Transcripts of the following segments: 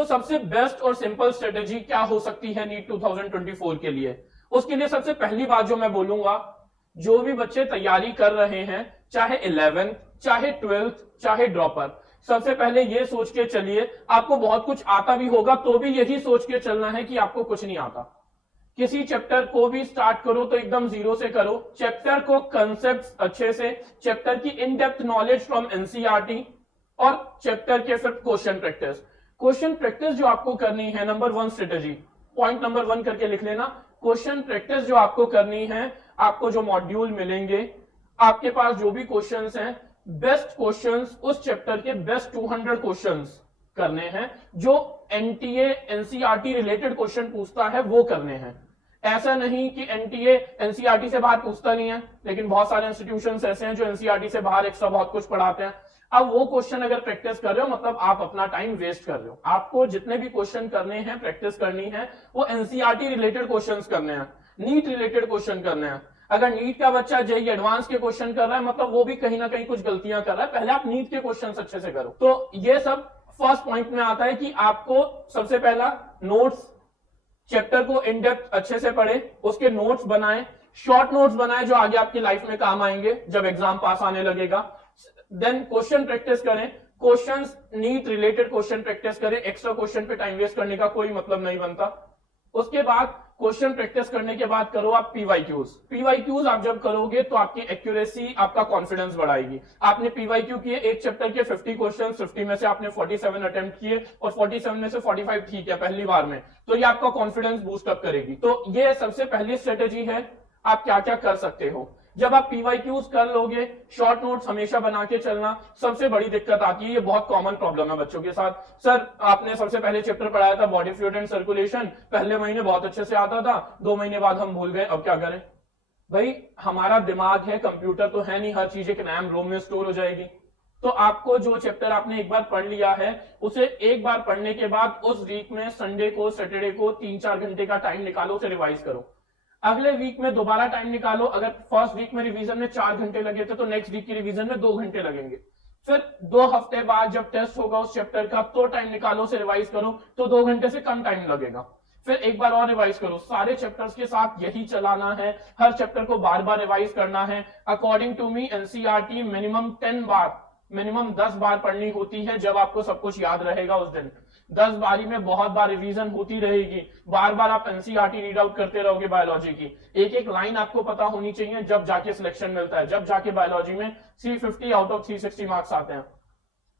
तो सबसे बेस्ट और सिंपल स्ट्रेटेजी क्या हो सकती है नीट 2024 के लिए? उसके लिए सबसे पहली बात जो मैं बोलूंगा, जो भी बच्चे तैयारी कर रहे हैं, चाहे 11th, चाहे 12th, चाहे ड्रॉपर, सबसे पहले ये सोच के चलिए, आपको बहुत कुछ आता भी होगा तो भी यही सोच के चलना है कि आपको कुछ नहीं आता। किसी चैप्टर को भी स्टार्ट करो तो एकदम जीरो से करो। चैप्टर को कंसेप्ट अच्छे से, चैप्टर की in depth knowledge from NCERT, और चैप्टर के फिर क्वेश्चन प्रैक्टिस। क्वेश्चन प्रैक्टिस जो आपको करनी है, नंबर 1 स्ट्रेटेजी, पॉइंट नंबर 1 करके लिख लेना। क्वेश्चन प्रैक्टिस जो आपको करनी है, आपको जो मॉड्यूल मिलेंगे, आपके पास जो भी क्वेश्चंस हैं, बेस्ट क्वेश्चंस उस चैप्टर के बेस्ट 200 क्वेश्चंस करने हैं। जो एनटीए एनसीईआरटी रिलेटेड क्वेश्चन पूछता है वो करने हैं। ऐसा नहीं कि एनटीए एनसीईआरटी से बाहर पूछता नहीं है, लेकिन बहुत सारे इंस्टीट्यूशंस ऐसे हैं जो एनसीईआरटी से बाहर एक्स्ट्रा बहुत कुछ पढ़ाते हैं। अब वो क्वेश्चन अगर प्रैक्टिस कर रहे हो, मतलब आप अपना टाइम वेस्ट कर रहे हो। आपको जितने भी क्वेश्चन करने हैं, प्रैक्टिस करनी है, वो एनसीईआरटी रिलेटेड क्वेश्चंस करने हैं, नीट रिलेटेड क्वेश्चन करने हैं। अगर नीट का बच्चा जेईई एडवांस के क्वेश्चन कर रहा है, मतलब वो भी कहीं ना कहीं कुछ गलतियां कर रहा है। पहले आप नीट के क्वेश्चन अच्छे से करो। तो ये सब फर्स्ट पॉइंट में आता है कि आपको सबसे पहला नोट्स, चैप्टर को इन डेप्थ अच्छे से पढ़े, उसके नोट्स बनाएं, शॉर्ट नोट्स बनाएं जो आगे आपकी लाइफ में काम आएंगे जब एग्जाम पास आने लगेगा। देन क्वेश्चन प्रैक्टिस करें, questions NEET related question practice करें, एक्स्ट्रा क्वेश्चन पे टाइम वेस्ट करने का कोई मतलब नहीं बनता। उसके बाद क्वेश्चन प्रैक्टिस करने के बाद करो आप पीवाईक्यूज। पीवाईक्यूज आप जब करोगे तो आपकी एक्यूरेसी, आपका कॉन्फिडेंस बढ़ाएगी। आपने पीवाईक्यू किए, एक चैप्टर के 50 क्वेश्चन, 50 में से आपने 47 अटेम्प्ट किए और 47 में से 45 ठीक है पहली बार में, तो ये आपका कॉन्फिडेंस बूस्ट अप करेगी। तो ये सबसे पहली स्ट्रेटेजी है, आप क्या क्या कर सकते हो। जब आप पीवाईक्यूज कर लोगे, शॉर्ट नोट्स हमेशा बना के चलना। सबसे बड़ी दिक्कत आती है, ये बहुत कॉमन प्रॉब्लम है बच्चों के साथ, सर आपने सबसे पहले चैप्टर पढ़ाया था बॉडी फ्लूइड एंड सर्कुलेशन, पहले महीने बहुत अच्छे से आता था, 2 महीने बाद हम भूल गए, अब क्या करें? भाई हमारा दिमाग है, कंप्यूटर तो है नहीं, हर चीज एक रैम रोम में स्टोर हो जाएगी। तो आपको जो चैप्टर आपने एक बार पढ़ लिया है, उसे एक बार पढ़ने के बाद उस वीक में संडे को, सैटरडे को 3-4 घंटे का टाइम निकालो, उसे रिवाइज करो। अगले वीक में दोबारा टाइम निकालो। अगर फर्स्ट वीक में रिवीजन में 4 घंटे लगे थे, तो नेक्स्ट वीक की रिवीजन में 2 घंटे लगेंगे। फिर 2 हफ्ते बाद जब टेस्ट होगा उस चैप्टर का, तो टाइम निकालो, उसे रिवाइज करो, तो 2 घंटे से कम टाइम लगेगा। फिर एक बार और रिवाइज करो। सारे चैप्टर्स के साथ यही चलाना है, हर चैप्टर को बार बार रिवाइज करना है। According to me NCERT minimum 10 बार, मिनिमम 10 बार पढ़नी होती है, जब आपको सब कुछ याद रहेगा उस दिन। 10 बारी में बहुत बार रिवीजन होती रहेगी, बार बार आप एनसीईआरटी रीड आउट करते रहोगे बायोलॉजी की। एक एक लाइन आपको पता होनी चाहिए, जब जाके सिलेक्शन मिलता है, जब जाके बायोलॉजी में 350 आउट ऑफ 360 मार्क्स आते हैं।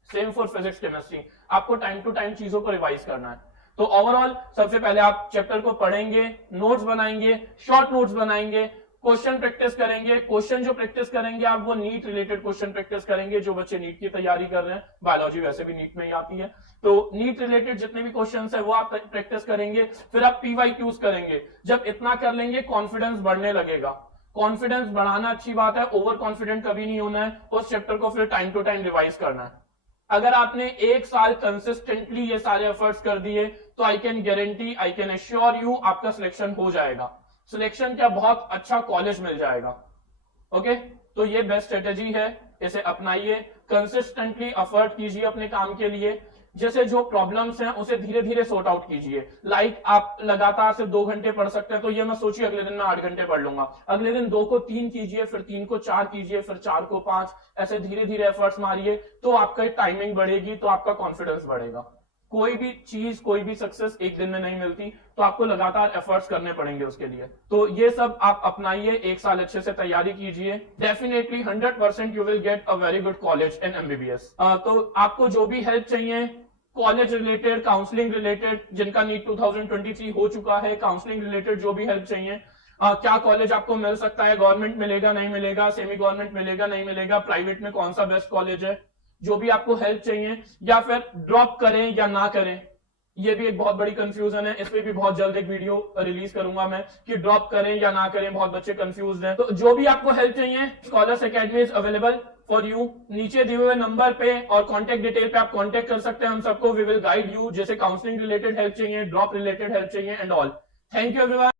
सेम फॉर फिजिक्स केमिस्ट्री, आपको टाइम टू टाइम चीजों को रिवाइज करना है। तो ओवरऑल सबसे पहले आप चैप्टर को पढ़ेंगे, नोट्स बनाएंगे, शॉर्ट नोट्स बनाएंगे, क्वेश्चन प्रैक्टिस करेंगे। क्वेश्चन जो प्रैक्टिस करेंगे आप, वो नीट रिलेटेड क्वेश्चन प्रैक्टिस करेंगे। जो बच्चे नीट की तैयारी कर रहे हैं, बायोलॉजी वैसे भी नीट में ही आती है, तो नीट रिलेटेड जितने भी क्वेश्चंस है वो आप प्रैक्टिस करेंगे। फिर आप पीवाईक्यूज करेंगे। जब इतना कर लेंगे, कॉन्फिडेंस बढ़ने लगेगा। कॉन्फिडेंस बढ़ाना अच्छी बात है, ओवर कॉन्फिडेंट कभी नहीं होना है। उस चैप्टर को फिर टाइम टू टाइम रिवाइज करना है। अगर आपने 1 साल कंसिस्टेंटली ये सारे एफर्ट्स कर दिए, तो I can guarantee, I can assure you, आपका सिलेक्शन हो जाएगा। सिलेक्शन क्या, बहुत अच्छा कॉलेज मिल जाएगा। ओके, तो ये बेस्ट स्ट्रेटेजी है, इसे अपनाइए। कंसिस्टेंटली एफर्ट कीजिए अपने काम के लिए। जैसे जो प्रॉब्लम्स हैं उसे धीरे धीरे सॉर्ट आउट कीजिए। लाइक आप लगातार सिर्फ 2 घंटे पढ़ सकते हैं, तो ये मैं सोचिए अगले दिन मैं 8 घंटे पढ़ लूंगा। अगले दिन 2 को 3 कीजिए, फिर 3 को 4 कीजिए, फिर 4 को 5, ऐसे धीरे धीरे एफर्ट्स मारिए। तो आपका टाइमिंग बढ़ेगी, तो आपका कॉन्फिडेंस बढ़ेगा। कोई भी चीज, कोई भी सक्सेस एक दिन में नहीं मिलती, तो आपको लगातार एफर्ट्स करने पड़ेंगे उसके लिए। तो ये सब आप अपनाइए, 1 साल अच्छे से तैयारी कीजिए। Definitely 100% you will get a very good college in MBBS. तो आपको जो भी हेल्प चाहिए, कॉलेज रिलेटेड, काउंसलिंग रिलेटेड, जिनका नीट 2023 हो चुका है, काउंसलिंग रिलेटेड जो भी हेल्प चाहिए, क्या कॉलेज आपको मिल सकता है, गवर्नमेंट मिलेगा नहीं मिलेगा, सेमी गवर्नमेंट मिलेगा नहीं मिलेगा, प्राइवेट में कौन सा बेस्ट कॉलेज है, जो भी आपको हेल्प चाहिए, या फिर ड्रॉप करें या ना करें, ये भी एक बहुत बड़ी कंफ्यूजन है। इस पे भी बहुत जल्द एक वीडियो रिलीज करूंगा मैं, कि ड्रॉप करें या ना करें, बहुत बच्चे कंफ्यूज हैं। तो जो भी आपको हेल्प चाहिए, scholars academy is available for you. नीचे दिए हुए नंबर पे और कॉन्टेक्ट डिटेल पे आप कॉन्टेक्ट कर सकते हैं हम सबको। वी विल गाइड यू, जैसे काउंसलिंग रिलेटेड हेल्प चाहिए, ड्रॉप रिलेटेड हेल्प चाहिए and all. Thank you everyone.